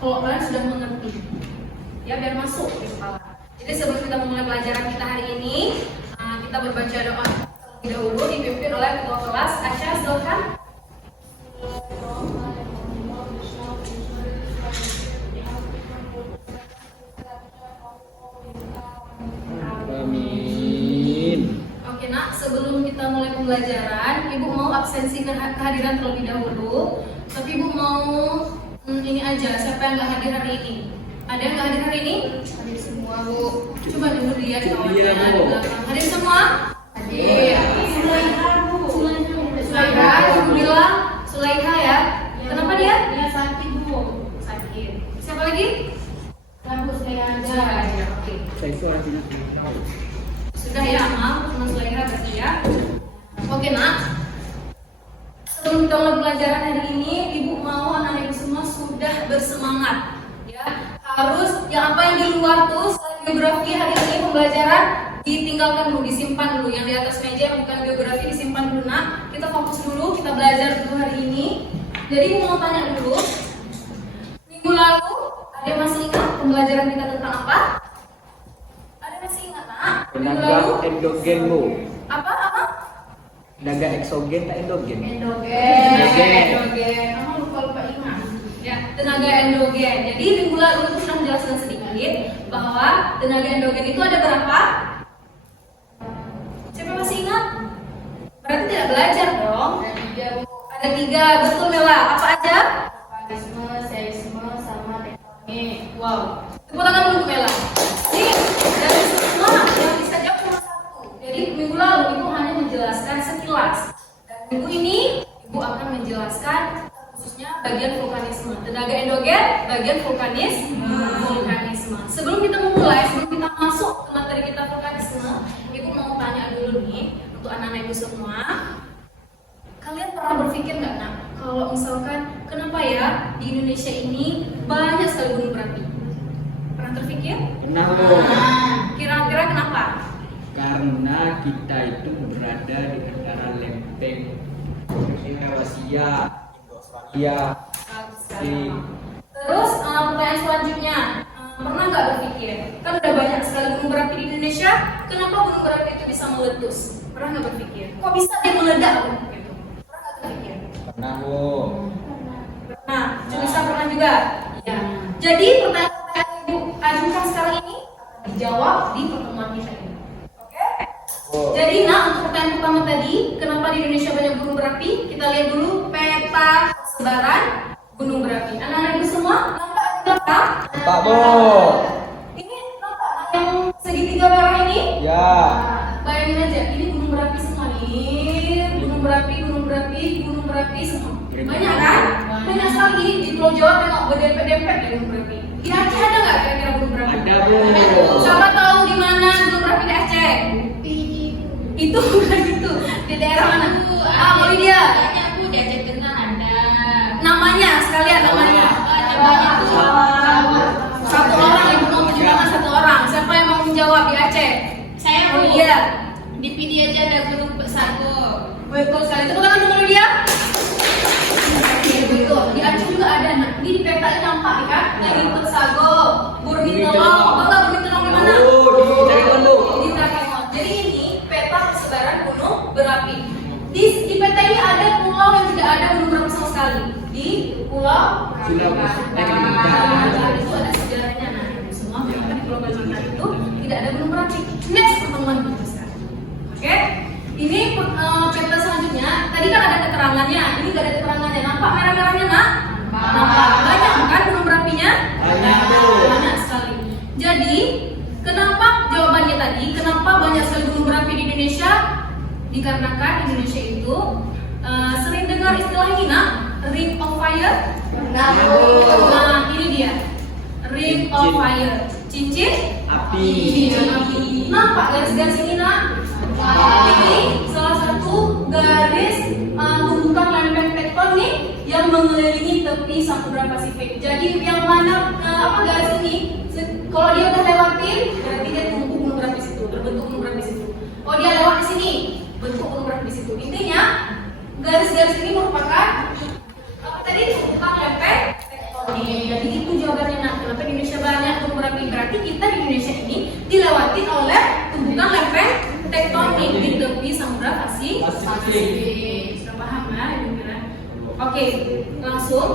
kalau kalian sudah mengerti, ya biar masuk di kepala. Jadi sebelum kita memulai pelajaran kita hari ini, kita berbaca doa terlebih dahulu dipimpin oleh ketua kelas. Asya, silakan. Amin. Oke nak, sebelum kita mulai pembelajaran, ibu mau absensi kehadiran terlebih dahulu. Tapi ibu mau ini aja, siapa yang nggak hadir hari ini? Ada yang nggak hadir hari ini? Hadir semua bu. Coba dulu lihat kawannya di belakang. Hadir semua? Hadir. Sulaiha bu. Sulaiha, ibu bilang Sulaiha ya. Kenapa dia? Dia sakit bu. Sakit. Siapa lagi? Rambut saya ada. Oke. Saya suara sini. Sudah ya, amal teman Sulaiha berarti ya. Oke nak. Sebelum kita mulai pelajaran hari ini, ibu mau anak ibu semua sudah bersemangat. Ya, harus yang apa yang di luar tuh selain geografi hari ini pembelajaran ditinggalkan dulu, disimpan dulu. Yang di atas meja yang bukan geografi disimpan dulu nak. Kita fokus dulu, kita belajar dulu hari ini. Jadi ibu mau tanya dulu. Minggu lalu ada yang masih ingat pembelajaran kita tentang apa? Ada yang masih ingat nak? Minggu lalu Tenaga endogen bu. apa? Tenaga eksogen tak endogen? Endogen. Kamu lupa ingat. Ya, tenaga endogen. Jadi minggu lalu itu sudah menjelaskan sedikit bahwa tenaga endogen itu ada berapa? Siapa masih ingat? Berarti tidak belajar dong. Ada tiga, betul Mela. Apa aja? Mekanisme, seisme, sama tektonik. Wow. Tepuk tangan dulu Mela. Jadi dari semua yang bisa jawab cuma satu. Jadi minggu lalu ibu hanya menjelaskan sekilas. Dan minggu ini ibu akan menjelaskan khususnya bagian vulkanisme. Tenaga endogen, bagian vulkanisme. Sebelum kita memulai, sebelum kita masuk ke materi kita vulkanisme, ibu mau tanya dulu nih untuk anak-anak ibu semua. Kalian pernah berpikir nggak nak, kalau misalkan kenapa ya di Indonesia ini banyak sekali gunung berapi? Pernah terpikir? Kenapa? Kira-kira kenapa? Karena kita itu berada di antara lempeng Eurasia, Indo-Australia. Terus pertanyaan selanjutnya, pernah nggak berpikir? Kan udah banyak sekali gunung berapi di Indonesia, kenapa gunung berapi itu bisa meletus? Pernah nggak berpikir? Kok bisa dia meledak gitu? Pernah nggak berpikir? Pernah bu. Nah, bisa pernah juga. Ya. Jadi pertanyaan yang ibu ajukan sekarang ini akan dijawab di pertemuan kita ini. Oke? Oh. Jadi nah untuk pertanyaan pertama tadi, kenapa di Indonesia banyak gunung berapi? Kita lihat dulu peta sebaran gunung berapi. Anak-anak ibu semua nampak di belakang? Pak bu. Ini nampak yang segitiga merah ini? Ya. Bayangin aja, ini gunung berapi semua nih. Gunung berapi semua. Banyak kan? Banyak sekali di Pulau Jawa tengok berdempet-dempet ya gunung berapi. Di Aceh ada nggak kira-kira gunung berapi? Ada bu. Siapa tahu di mana gunung berapi di Aceh? Itu bukan itu. Di daerah mana? Mau dia? Tanya aku di Aceh Tengah ada. Namanya sekalian namanya. Namanya tuh Satu orang yang mau menjawab satu orang. Siapa yang mau menjawab di Aceh? saya Oh Bu. iya. Di PD aja ada gunung Besago. Betul sekali. Tepuk tangan dulu dia. Betul. Di Aceh juga ada. Nah, ini di peta ini nampak ya kan? Dari Besago, Burgitolong. Tahu nggak Burgitolong di mana? Oh di Taiwan bu. Di Taiwan. Jadi ini peta persebaran gunung berapi. Di peta ini ada pulau yang tidak ada gunung berapi sama sekali. Di Pulau Sulawesi. Kalimantan itu ada sejarahnya. Nah, ini semua kenapa di Pulau Kalimantan itu tidak ada gunung berapi. Next pertemuan kita sekarang. Oke? Ini peta selanjutnya. Tadi kan ada keterangannya. Ini nggak ada keterangannya. Nampak merah-merahnya nak? Nampak. Banyak kan gunung berapinya? Banyak sekali. Jadi kenapa jawabannya tadi? Kenapa banyak sekali gunung berapi di Indonesia? Dikarenakan Indonesia itu sering dengar istilah ini nak, Ring of Fire. Nah ini dia, Ring of Fire, cincin Api. api. Nampak garis-garis ini nak? Ini salah satu garis tumbukan lempeng tektonik yang mengelilingi tepi Samudra Pasifik. Jadi yang mana garis ini, kalau dia udah lewatin, berarti dia tumbuh gunung berapi situ, terbentuk gunung berapi situ. Kalau dia lewat di sini, bentuk gunung berapi di situ. Intinya garis-garis ini merupakan apa tadi tumbukan lempeng tektonik. Jadi itu jawaban Pasifik. Sudah paham ya, Ibu Mira? Oke, langsung.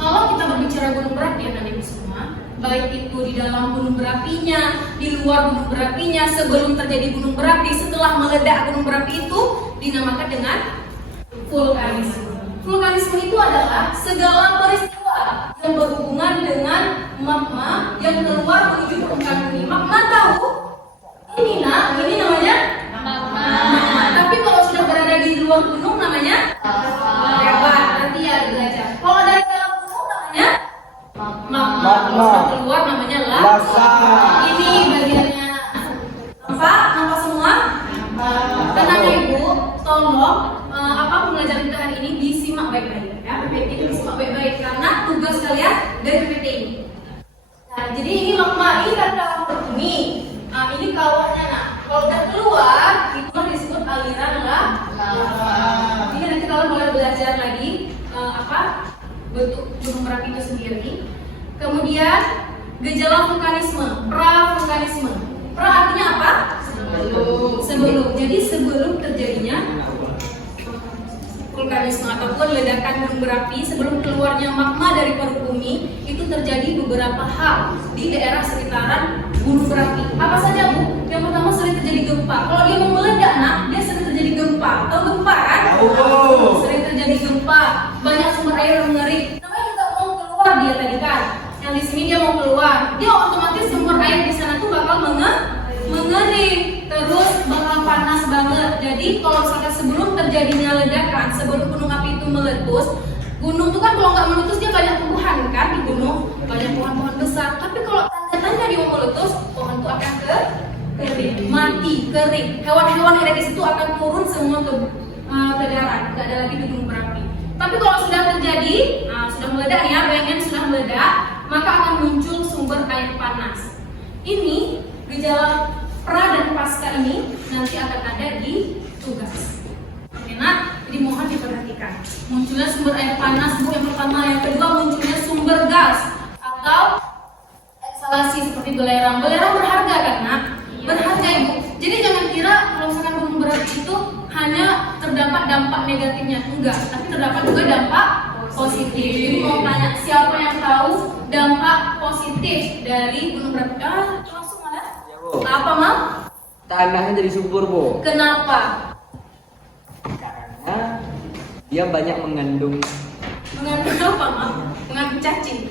Kalau kita berbicara gunung berapi ya Ibu semua, baik itu di dalam gunung berapinya, di luar gunung berapinya, sebelum terjadi gunung berapi, setelah meledak gunung berapi itu dinamakan dengan vulkanisme. Vulkanisme itu adalah segala peristiwa yang berhubungan dengan magma yang keluar menuju permukaan bumi. Magma tahu? Ini namanya Magma. magma. Tapi kalau sudah berada di luar gunung namanya lava. Nanti ya belajar. Kalau dari dalam gunung namanya magma. Kalau sudah keluar namanya Lava. Ini bagiannya. Nampak semua? Tenang ya Ibu, tolong apa pembelajaran kita hari ini disimak baik-baik ya. PPT ini disimak baik-baik karena tugas kalian dari PPT ini. Nah, jadi ini magma ini kan dalam bumi. Nah, ini kawahnya. Nah, kalau udah keluar, itulah disebut aliran lava. Ini nanti kalian boleh belajar lagi bentuk gunung berapi itu sendiri. Kemudian gejala vulkanisme, pra-vulkanisme. Pra artinya apa? Sebelum. Jadi sebelum terjadinya vulkanisme ataupun ledakan gunung berapi, sebelum keluarnya magma dari perut bumi, itu terjadi beberapa hal di daerah sekitaran gunung berapi. Apa saja Bu? Yang pertama sering terjadi gempa. Kalau dia mau meledak, dia sering terjadi gempa. Tahu gempa kan? Sering terjadi gempa. Banyak sumber air yang mengering. Namanya juga mau keluar dia tadi kan? Yang di sini dia mau keluar, dia otomatis sumber air di sana tuh bakal mengering, terus bakal panas banget. Jadi kalau misalkan sebelum terjadinya ledakan, sebelum gunung api itu meletus, gunung itu kan kalau nggak meletus dia banyak tumbuhan kan di gunung, banyak pohon-pohon besar. Tapi kalau tanda-tanda dia mau meletus, pohon itu akan kering, mati, kering. Hewan-hewan yang ada di situ akan turun semua ke darat, nggak ada lagi di gunung berapi. Tapi kalau sudah terjadi, sudah meledak nih ya, bayangin sudah meledak, maka akan muncul sumber air panas. Ini gejala pra dan pasca ini nanti akan ada di tugas. Oke, jadi mohon diperhatikan. Munculnya sumber air panas Bu yang pertama, yang kedua munculnya sumber gas atau eksalasi seperti belerang. Belerang berharga kan Nak? Berharga Ibu. Jadi jangan kira kalau misalkan gunung berapi itu hanya terdapat dampak negatifnya, enggak, tapi terdapat juga dampak positif. Jadi mau tanya siapa yang tahu dampak positif dari gunung berapi? Langsung ada. Apa Mam? Tanahnya jadi subur Bu. Kenapa? Karena dia banyak mengandung apa Mam? Mengandung cacing.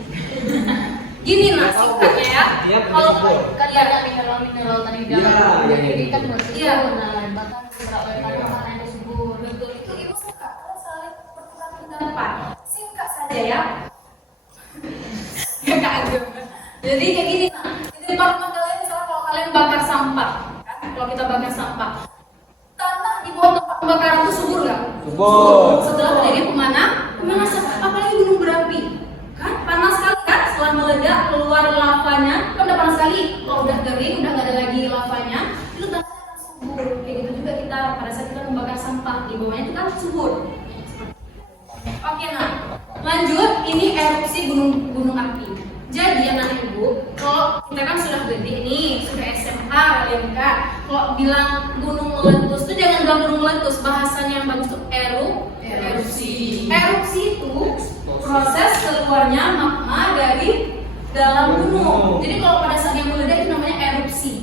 Gini Nak, singkatnya ya. Iya, Kalau Kan ada mineral tadi di dalam. Iya, Jadi iya. kan berarti Iya. nah, bahkan beberapa kali makanan itu subur. betul itu Ibu suka kalau saling bertukar pendapat. Singkat saja ya. Ya Kak Agam. Jadi kayak gini Nak. Di depan rumah kalian misalnya kalau kalian bakar sampah, kan? Kalau kita bakar sampah, tanah di bawah tempat pembakaran itu subur nggak? Subur. Setelah terjadi pemanasan, apalagi gunung berapi, kan panas sekali kan? Setelah meledak keluar lavanya, kan udah panas sekali. Kalau udah kering, udah nggak ada lagi lavanya, itu tanahnya akan subur. Kayak gitu juga kita pada saat kita membakar sampah di bawahnya itu kan subur. Oke Nah, lanjut ini erupsi gunung api. Jadi anak ibu, kalau kita kan sudah gede nih, sudah SMA kalian kan, kalau bilang gunung meletus tuh jangan bilang gunung meletus, bahasanya yang bagus tuh erupsi. Erupsi itu proses keluarnya magma dari dalam gunung. Jadi kalau pada saat yang meledak itu namanya erupsi.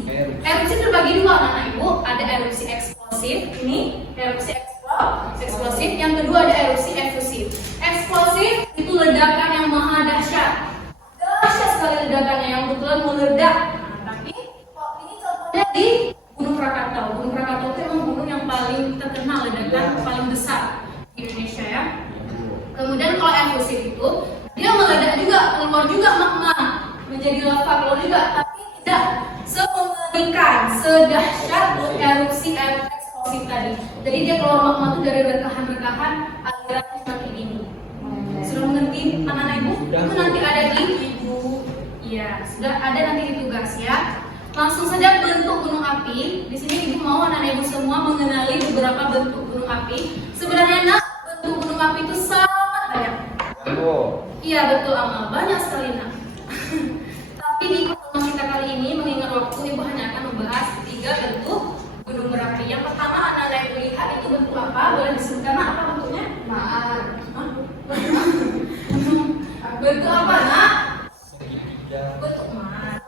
Erupsi terbagi dua anak ibu, ada erupsi eksplosif, ini erupsi eksplosif, yang kedua ada erupsi efusif. Eksplosif itu ledakan yang maha dahsyat. Dahsyat sekali ledakannya yang betulan meledak. Tapi kok ini contohnya di Gunung Krakatau. Gunung Krakatau itu memang gunung yang paling terkenal ledakan paling besar di Indonesia ya. Kemudian kalau efusif itu dia meledak juga, keluar juga magma menjadi lava keluar juga, tapi tidak semengerikan, sedahsyat erupsi eksplosif tadi. Jadi dia keluar magma itu dari rekahan-rekahan alirannya seperti ini. Sudah mengerti anak-anak ibu? Itu nanti ada di ibu. Iya, sudah ada nanti di tugas ya. Langsung saja bentuk gunung api. Di sini ibu mau anak-anak ibu semua mengenali beberapa bentuk gunung api. Sebenarnya Nak, bentuk gunung api itu sangat banyak. Iya betul Amal, banyak sekali Nak. Tapi di pertemuan kita kali ini mengingat waktu ibu hanya akan membahas 3 bentuk gunung berapi. Yang pertama anak-anak ibu boleh disebut karena apa bentuknya? Maar. Hah? Bentuk apa nak? Bentuk maar.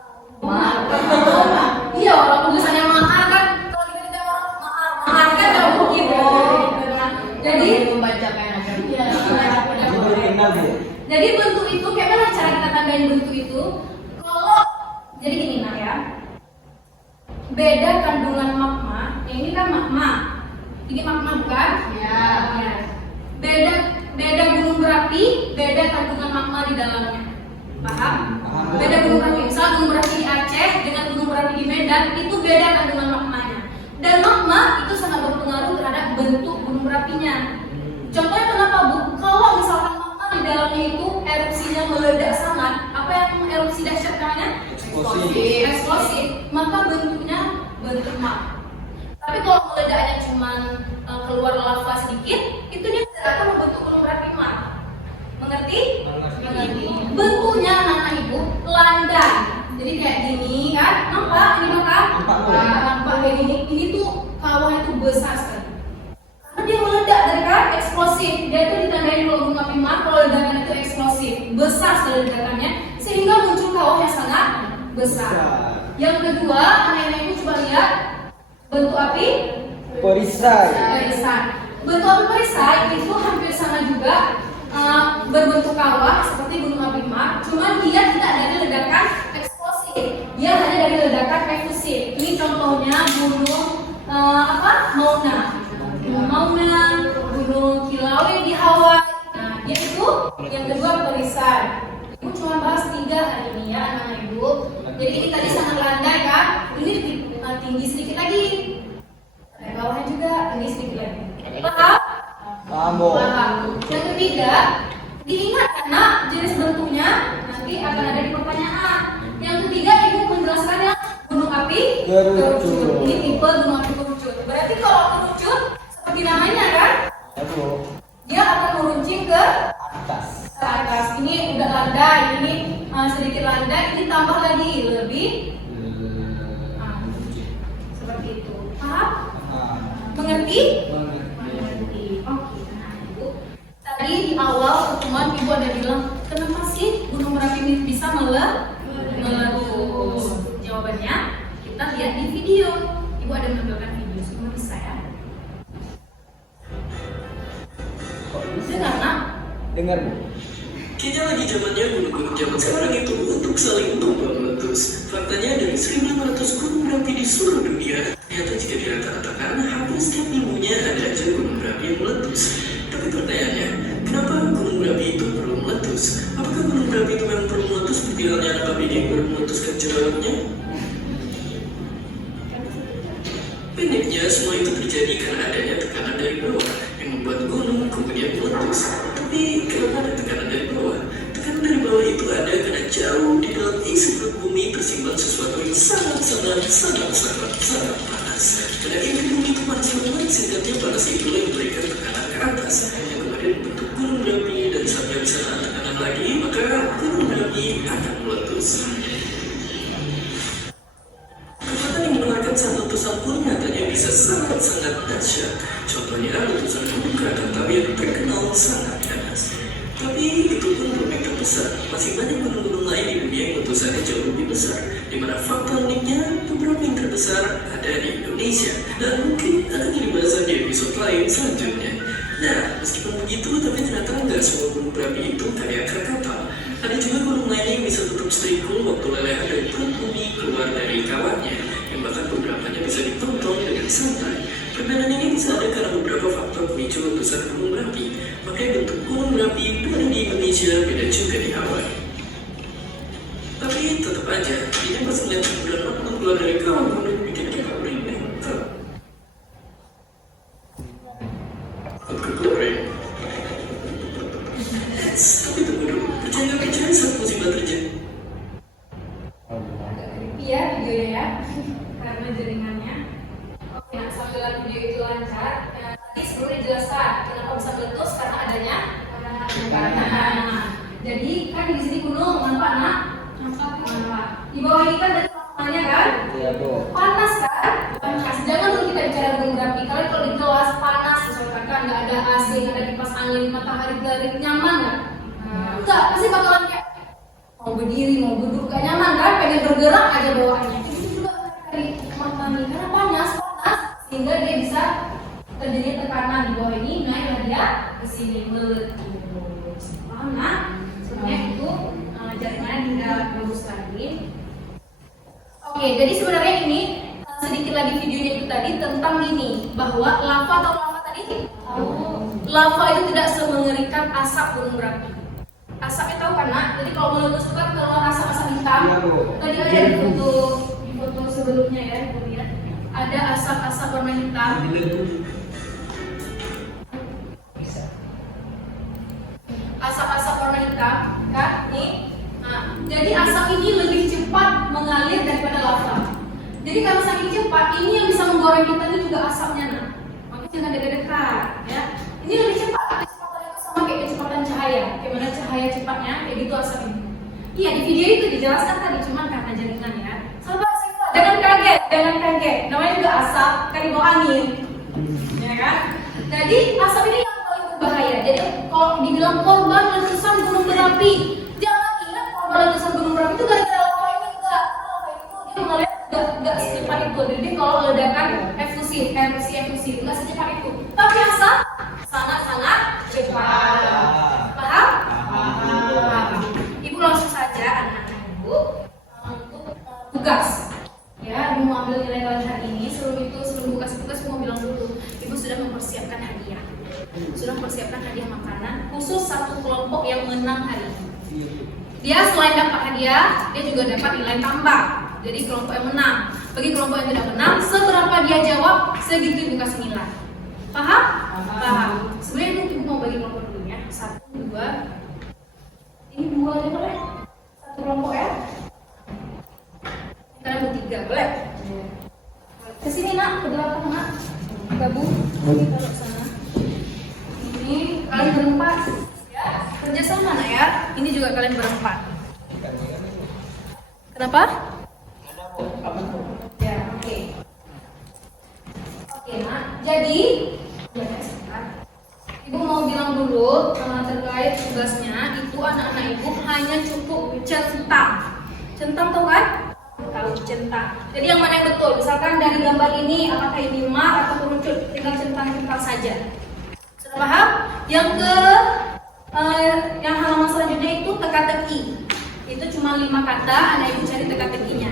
Iya, orang tulisannya maar kan. Kalau kita orang maar kan jauh mungkin. Jadi membaca kayak apa? iya. Kenal dia. Jadi bentuk itu kayak mana cara kita tandain bentuk itu? Kalau jadi gini nak ya. Beda kandungan magma. Yang ini kan magma. Ini magma bukan? Ya. Ya. Beda gunung berapi, beda kandungan magma di dalamnya. Paham? Beda gunung berapi. Misal gunung berapi di Aceh dengan gunung berapi di Medan itu beda kandungan magmanya. Dan magma itu sangat berpengaruh terhadap bentuk gunung berapinya. Contohnya kenapa Bu? Kalau misalkan magma di dalamnya itu erupsinya meledak sangat, apa yang erupsi dahsyat namanya? Eksplosif. Maka bentuknya bentuk magma. Tapi kalau meledaknya cuma keluar lava sedikit, itu dia tidak akan membentuk gunung berapi magma. Mengerti? Mengerti. Bentuknya anak ibu landai. Jadi kayak gini kan? Nampak? Ini maka? Nampak kayak gini. Ini tuh kawah itu besar sekali. Karena dia meledak dari kan eksplosif. Dia itu ditandai kalau gunung api magma, kalau ledakan itu eksplosif, besar sekali ledakannya, sehingga muncul kawah yang sangat besar. Yang kedua, anak-anak ibu coba lihat bentuk api Perisai. Bentuk api perisai itu hampir sama juga, berbentuk kawah seperti gunung api magma, cuman dia tidak dari ledakan eksplosif, dia hanya dari ledakan efusif. Ini contohnya gunung Mauna, gunung Kilauea di Hawaii. Nah, dia itu yang kedua perisai. Ibu cuma bahas 3 hari ini ya anak-anak ibu. Jadi ini tadi sangat landai kan, ini tinggi sedikit lagi. Ada bawahnya juga, tinggi sedikit lagi. Paham? Paham, Bu. Paham. Yang ketiga, diingat karena jenis bentuknya nanti akan ada di pertanyaan. Yang ketiga, ibu menjelaskannya gunung api kerucut. Ini tipe gunung api kerucut. Berarti kalau kerucut seperti namanya kan, Ya, Bu. dia akan meruncing ke Atas. atas. Ini udah landai, ini sedikit landai, ini tambah lagi lebih seperti itu. Paham? Mengerti? Mengerti. Oke, nah ibu. Tadi di awal pertemuan ibu ada bilang, kenapa sih gunung Merapi ini bisa meletus? Jawabannya kita lihat di video. Ibu ada menampilkan video, semua bisa ya? Dengar nak? Dengar, Bu. Kayaknya lagi zamannya gunung-gunung zaman sekarang itu untuk saling tumbang meletus. Faktanya dari 1.500 gunung berapi di seluruh dunia, ternyata jika dirata-ratakan, hampir setiap minggunya ada aja gunung berapi yang meletus. Tapi pertanyaannya, kenapa gunung berapi itu perlu meletus? Apakah gunung berapi itu memang perlu meletus seperti halnya anak api yang baru meletuskan jerawatnya? Pendeknya, semua itu terjadi karena adanya tekanan dari bawah yang membuat gunung kemudian meletus. Tapi kenapa ada tekanan dari bawah? Tekanan dari bawah itu ada karena jauh di dalam isi perut bumi tersimpan sesuatu yang sangat panas. Dan akhirnya bumi itu panas banget, singkatnya panas itu yang memberikan tekanan ke atas, yang kemudian membentuk gunung berapi. Dan sampai di sana tekanan lagi, maka gunung berapi akan meletus. Kekuatan yang mengeluarkan saat letusan pun nyatanya bisa sangat dahsyat. Contohnya letusan gunung Krakatau yang terkenal sangat ganas. Tapi itu pun belum yang terbesar. Masih banyak gunung-gunung lain di dunia yang letusannya jauh lebih besar. Di mana fakta uniknya beberapa yang terbesar ada di Indonesia. Dan mungkin akan dibahas di episode lain selanjutnya. Nah, meskipun begitu, tapi ternyata nggak semua gunung berapi itu kayak Krakatau. Ada juga gunung lain yang bisa tetap stay cool waktu lelehan dari perut bumi keluar dari kawahnya, yang bahkan beberapanya bisa ditonton dengan santai. Perbedaan ini bisa ada karena beberapa faktor pemicu letusan gunung berapi. Makanya bentuk gunung berapi dari di Indonesia beda juga di Hawaii. Tapi tetap aja, ini pas ngeliat semburan magma keluar dari kawah gunung bikin kita merinding. Goreng. Tapi tunggu dulu, percaya nggak percaya saat musibah terjadi? Iya videonya ya, karena jaringannya. Oke, nah sambil video itu lancar, tadi sebelumnya dijelaskan kenapa bisa meletus karena adanya tekanan. Jadi kan di sini gunung, nampak nak? Nampak. Di bawah ini kan ada magmanya kan? Iya, Bu. Panas kan? Panas. Jangan dulu kita bicara gunung berapi. Kalau di kelas panas, misalkan nggak AC, ada kipas angin, matahari terik, nyaman nggak? Enggak, pasti bakalan kayak mau berdiri, mau duduk, gak nyaman kan? Pengen bergerak aja bawaannya. Itu juga dari mata nih, karena panas, sehingga dia bisa terjadi tekanan di bawah ini, naiklah dia ke sini meletus. Paham nah? Sebenarnya itu jaringannya hingga bagus lagi. Oke, jadi sebenarnya ini sedikit lagi videonya itu tadi tentang ini, bahwa lava atau lava tadi? Lava itu tidak semengerikan asap gunung berapi. Asapnya tahu kan nak? Jadi kalau meletus itu kan keluar asap-asap hitam. Tadi ada di foto sebelumnya ya, ibu lihat. Ada asap-asap warna hitam. Asap-asap warna hitam, kan? Nih. Nah, jadi asap ini lebih cepat mengalir daripada lava. Jadi kalau saking cepat, ini yang bisa menggoreng kita ini juga asapnya nah. Makanya jangan dekat-dekat, ya. Ini lebih cepat. Kecepatannya itu sama kayak kecepatan cahaya. Gimana cahaya cepatnya, kayak gitu asap ini. Iya di video itu dijelaskan tadi, cuman karena jaringan ya. Sahabat sifat, jangan kaget. Namanya juga asap, kan di bawah angin, ya kan? Jadi asap ini yang paling berbahaya. Jadi kalau dibilang korban letusan gunung berapi, jangan ingat korban letusan gunung berapi itu gara-gara lava ini enggak. Lava itu dia mengalir enggak secepat itu. Jadi kalau ledakan efusif enggak secepat itu. Tapi asap sangat-sangat cepat. Paham? Ibu langsung saja anak-anak ibu untuk tugas. Ya, ibu mau ambil nilai kalian hari ini. Sebelum buka tugas, ibu mau bilang dulu. Ibu sudah mempersiapkan hadiah. Sudah mempersiapkan hadiah makanan khusus satu kelompok yang menang hari ini. Dia selain dapat hadiah, dia juga dapat nilai tambah. Jadi kelompok yang menang. Bagi kelompok yang tidak menang, seberapa dia jawab, segitu ibu kasih nilai. Paham? Paham. Sebenarnya ibu mau bagi kelompok dulu ya. 1, 2. Ini 2 aja boleh? Satu kelompok ya. Kalian bertiga, boleh? Kesini nak, ke belakang nak. Gabung, taruh sana. Ini kalian berempat, ya. Kerja sama nak ya. Ini juga kalian berempat. Kenapa? Ya, oke. Oke nak. Jadi, ibu mau bilang dulu terkait tugasnya. Itu anak-anak ibu hanya cukup centang. Centang tahu kan? Tahu centang. Jadi yang mana yang betul? Misalkan dari gambar ini apakah ini mar atau kerucut? Tinggal centang-centang saja. Sudah paham? Yang halaman selanjutnya itu teka-teki. Itu cuma 5 kata. Anak ibu cari teka-tekinya.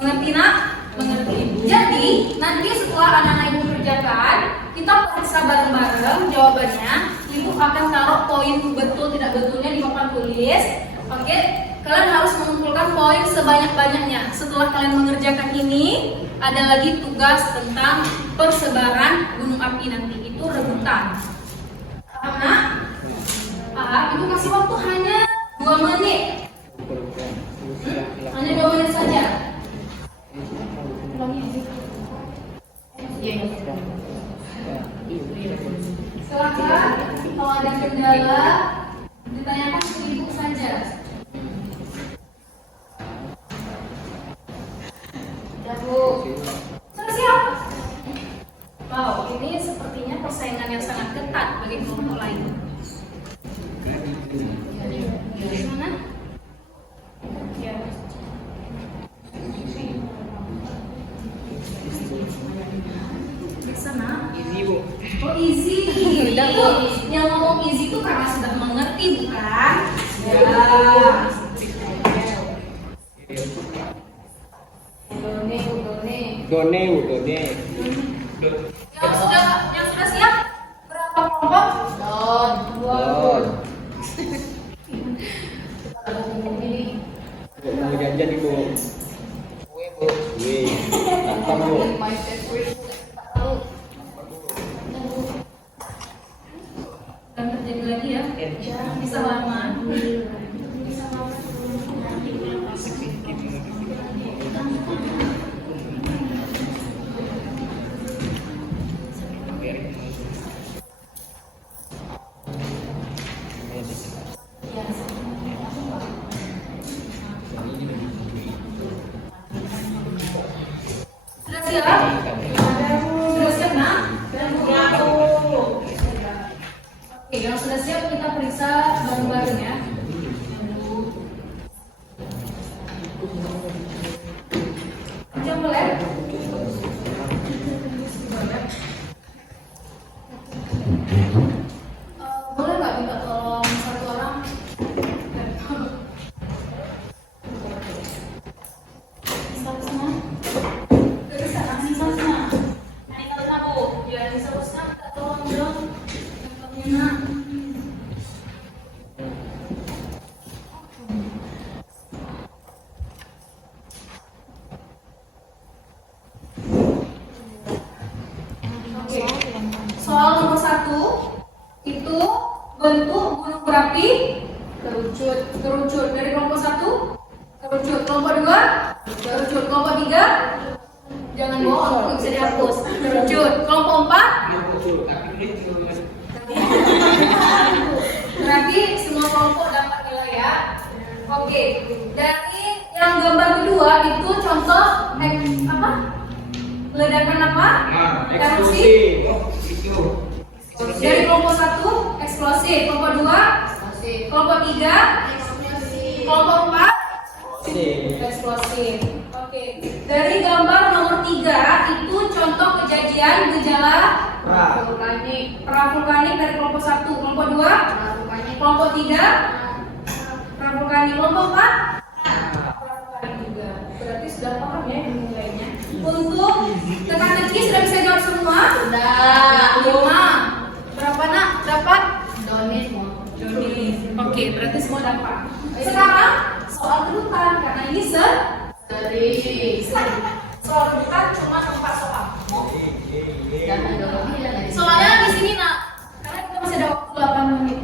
Mengerti nak? Mengerti. Jadi nanti setelah anak-anak ibu kerjakan, kita periksa bareng-bareng jawabannya. Ibu akan taruh poin betul tidak betulnya di papan tulis. Oke? Kalian harus mengumpulkan poin sebanyak-banyaknya. Setelah kalian mengerjakan ini, ada lagi tugas tentang persebaran gunung api nanti. Itu rebutan. Paham nak? Paham? Ibu kasih waktu hanya 2 menit. Hanya 2 menit saja. Silakan. Kalau ada kendala, ditanyakan ke ibu saja. Sudah siap? Wow, ini sepertinya persaingan yang sangat ketat bagi kelompok lain. Di mana? Ya. Di sana. Easy bu. Oh easy. Yang ngomong easy itu karena sudah mengerti bukan? Ya. Done. Yang sudah siap? Berapa kelompok? Don. Mau jajan ibu. Wih. Mantap bu. Dan terjadi lagi ya? Bisa lama. Sudah siap? Sudah siap nak? Oke, yang sudah siap kita periksa bareng-bareng ya. Jam boleh? Boleh nggak minta tolong satu orang? Satu-satu. Dari sana, satu-satu. Nanti kalau kamu. Ya, bisa-bisa minta tolong dong. Contohnya. Oke. Soal nomor 1 itu bentuk gunung berapi kerucut dari kelompok 1 kerucut, kelompok 2 kerucut, kelompok 3 jangan bohong, bisa dihapus kerucut, kelompok 4 berarti semua kelompok dapat nilai ya. Oke, dari yang gambar kedua itu contoh apa? Ledakan apa? Erupsi. Dari kelompok 1 eksplosif, kelompok 2 kelompok 3 kelompok 4 eksplosif. Oke. Dari gambar nomor 3 itu contoh kejadian gejala pra-vulkanik dari kelompok 1, kelompok 2 kelompok 3 pra-vulkanik, kelompok 4 pra-vulkanik juga. Berarti sudah paham ya nilainya. Untuk teka-teki sudah bisa jawab semua? Sudah. 5. Berapa nak? Dapat? Donis mau. Oke, berarti semua dapat. Sekarang soal kedudukan karena ini Dari. soal kedudukan cuma 4 soal. Dan ada lebih dan ada. Soalnya di sini nak, karena kita masih ada waktu 8 menit.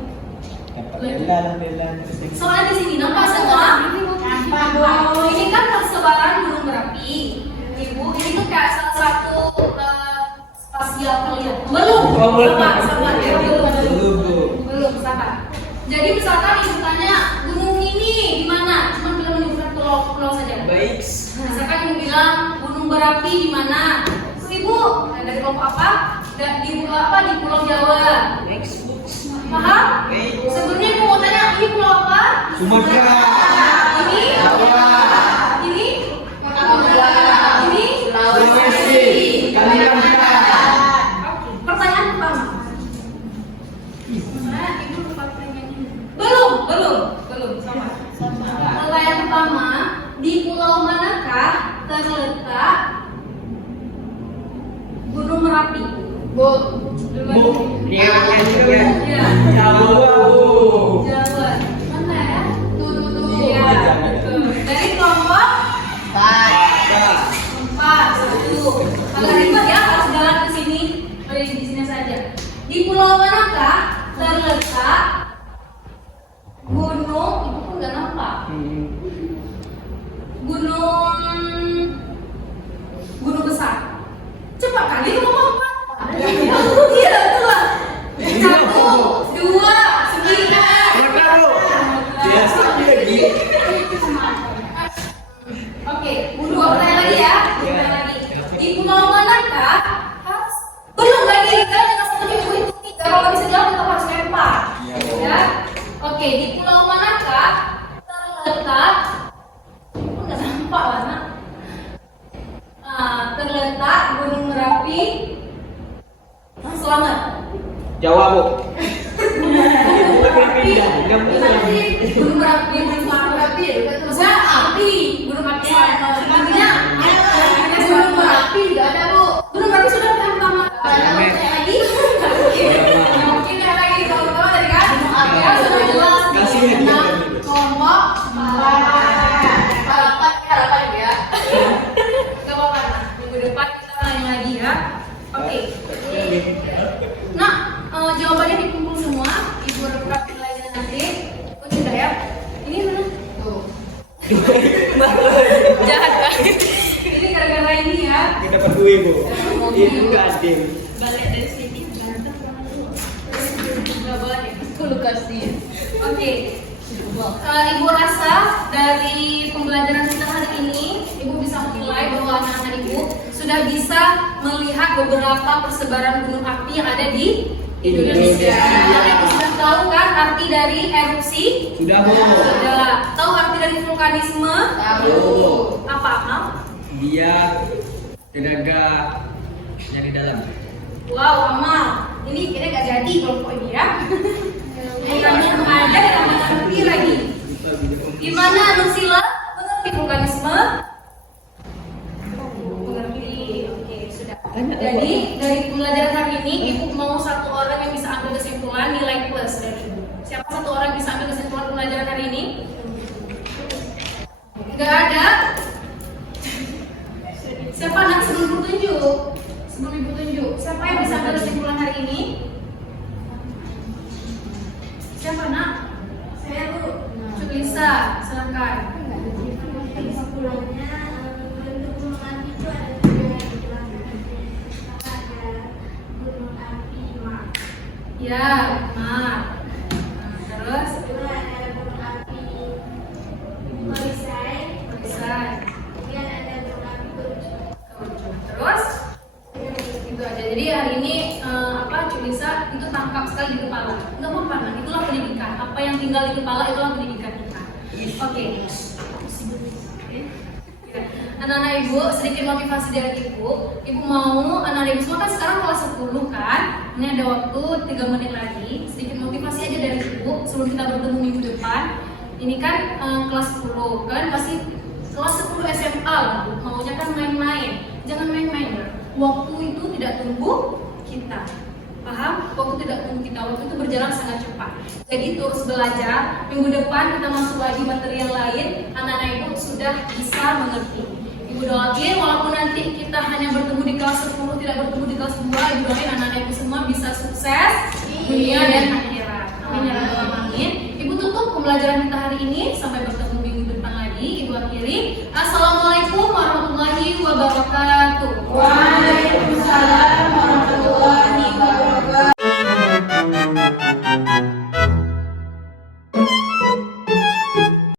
Soalnya di sini nampak semua. Oh, ini kan persebaran gunung berapi. Ibu, ini tuh kayak salah satu spasial kali ya. Belum. Sabar. Belum, sabar. Jadi misalkan ibu tanya gunung ini di mana? Cuma bilang menyebutkan pulau saja. Baik. Misalkan ibu bilang gunung berapi di mana? Terus ibu dari kelompok apa? Di pulau apa? Di Pulau Jawa. Paham? Sebelumnya ibu mau tanya ini pulau apa? Sumatera. Ini? Ini? Ini? Sulawesi. Kalimantan. Pertanyaan pertama. Ibu lupa pertanyaan ini. Belum. Sama. Pertanyaan pertama, di pulau manakah terletak Gunung Merapi? Bu. Ya. Jawa. Mana ya? Tuh. Iya, betul. Dari kelompok 4, 1. Agak ribet ya, harus jalan ke sini. Oh, di sini saja. Di pulau manakah terletak gunung? Itu pun nggak nampak. Gunung besar. Cepat kali ngomong apa? Iya, betul lah. 1, 2, 9. Oke, dua pertanyaan lagi ya. Di pulau manakah? Belum lagi, kan dengan satu ibu itu 3. Kalau bisa jawab tetap harus lempar. Ya. Oke, di pulau manakah terletak? Nggak nampak lah, nak. Terletak Gunung Merapi. Selamat. Jawa, Bu. Gunung Merapi. Maksudnya api. Gunung Merapi selamat. Artinya Gunung Merapi tidak ada, Bu. Gunung Merapi sudah yang pertama. Ada lagi? Mungkin ada lagi. Kalau pertama tadi kan? Ya, sudah jelas. Kelompok 4. Harapan ya. Gak apa-apa, minggu depan kita tanya lagi ya. Oke. Nah, jawabannya dikumpul semua. Ibu rekap nilainya nanti. Oh, sudah ya. Ini mana? Tuh. Jahat kan? Ini gara-gara ini ya. Kita berdua, Bu. Itu adil. Balik dari sini. Gak boleh. Aku kasih. Oke. Ibu rasa dari pembelajaran kita hari ini, Ibu bisa menilai bahwa anak-anak Ibu sudah bisa melihat beberapa persebaran gunung api yang ada di Indonesia. arti dari erupsi? Sudah, Bu. Sudah. Tahu arti dari vulkanisme? Tahu. Apa, Amal? Dia tenaga yang di dalam. Wow, Amal. Ini kira gak jadi kelompok ini ya. Bukannya ada yang mengerti lagi. Gimana Nusila? Mengerti vulkanisme? Mengerti. Oke, sudah. Jadi dari pembelajaran hari ini Ibu mau satu orang yang bisa ambil kesimpulan nilai plus dari Ibu. Siapa satu orang yang bisa ambil kesimpulan pembelajaran hari ini? Gak ada. Siapa anak sebelum Ibu tunjuk? Sebelum Ibu tunjuk, siapa yang bisa ambil kesimpulan hari ini? Siapa nak? Saya Bu. Cuk Lisa, silakan. Kesimpulannya bentuk gunung api itu ada tiga ada gunung api Mars, Ya, Mak. Terus, kedua ada gunung api Horizon, Perisai. kemudian ada gunung api Kerucut. Terus, itu aja. Jadi hari ini Cuk Lisa itu tangkap sekali di kepala. Nggak apa-apa, nah, itulah pendidikan. Apa yang tinggal di kepala itulah pendidikan kita. Oke. Anak-anak Ibu, sedikit motivasi dari Ibu. Ibu mau anak-anak Ibu semua kan sekarang kelas 10 kan? Ini ada waktu 3 menit lagi. Sedikit motivasi aja dari Ibu sebelum kita bertemu minggu depan. Ini kan kelas 10 kan pasti kelas 10 SMA lah. Maunya kan main-main. Jangan main-main ya. Waktu itu tidak tunggu kita. Paham? Waktu tidak tunggu kita. Waktu itu berjalan sangat cepat. Jadi terus belajar. Minggu depan kita masuk lagi materi yang lain. Anak-anak Ibu sudah bisa mengerti. Ibu doain walaupun nanti kita hanya bertemu di kelas 10, tidak bertemu di kelas 2, Ibu doain anak-anak Ibu semua bisa sukses dunia dan akhirat. Amin ya rabbal alamin. Ibu tutup pembelajaran kita hari ini sampai